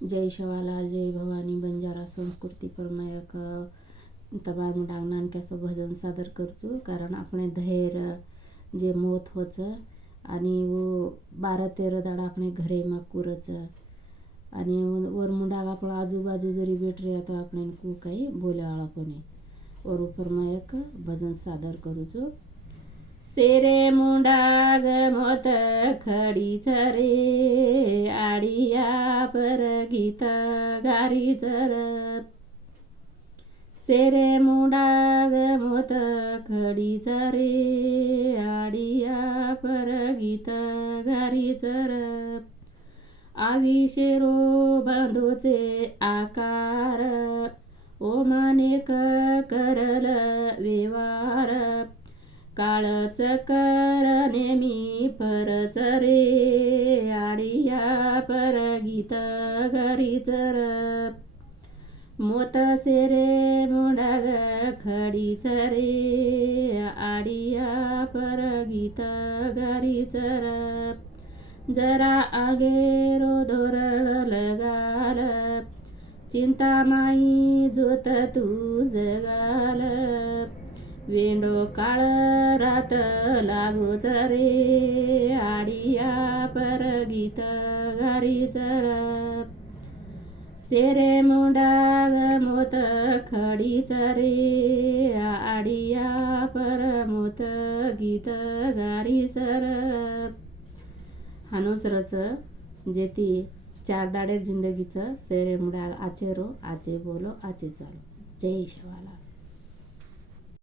जय शिवालाल, जय भवानी बंजारा संस्कृती परमायक तबार मुडाग नानक्याचं भजन सादर करचो. कारण આપણે ધૈર્ય જે મોત હોચ आणि वो 12-13 दाडा આપણે ઘરેમાં કુરચ आणि वर मुडाग आपण आजूबाजू जरी भेटरे तो આપણે કુ काही बोलावाळा कोणी और परमायक भजन सादर करूचो. सेरे मुंडाग मोत खडीच रे आडिया पर गीत गारीच र. सेरे मुंडाग मोत खडीच रे आडिया पर गीत गारीच र. आविशेरो बांधोचे आकार ओ मानेक करल व्यवहार. काळच कर नेमी परच रे आडिया पर गीत गारीच र. मोत सेरे मुंडाग खडीच रे आडिया पर गीत गारीच र. जरा आगेरो धोरण लगाल चिंता माई जोत तू जगाल. वेंडो काळ रात लागोच रे आडिया पर गीत गारीच र. सेरे मुंडाग मोत खडीच रे आडिया पर मोत गीत गारीच र. हानोच रच जेती 4 दाडे जिंदगीचं सेरे मुडाग आचे रो आचे बोलो आचे चालो. जय शिवालाल.